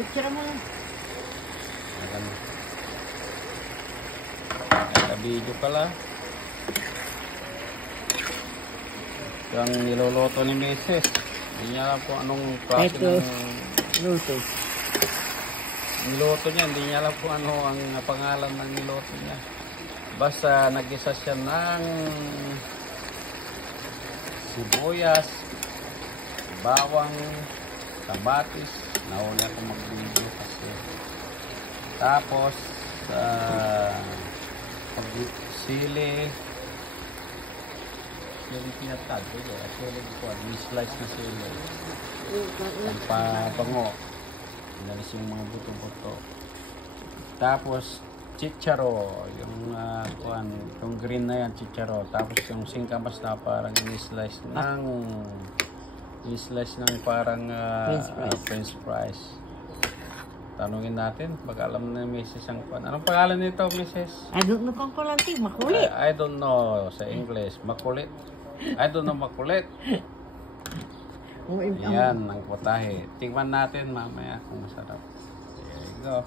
Picture mo lang. Video pala. Yung niloloto ni Mrs. Hindi niya alam kung anong klase ng luto. Niloto niya. Hindi niya alam kung ano ang pangalan ng niloto niya. Basta nag-isa siya ng sibuyas, bawang, kamatis. Nauna ako mag-video kasi. Tapos sili. Yung pinatag ito. Actually ko, slice na sili. Ang pabango. Inalis yung mga buto-buto. Tapos chicharo, yung yung green na yan, chicharo. Tapos yung singkamas na parang in-slice ng parang French fries. Tanungin natin, baka alam na Mrs. ang pan. Anong pangalan nito, Mrs.? I don't know kung kulanti, makulit. I don't know sa English. Makulit. I don't know makulit. Yan, ang putahe. Tingnan natin mamaya kung masarap. There you go.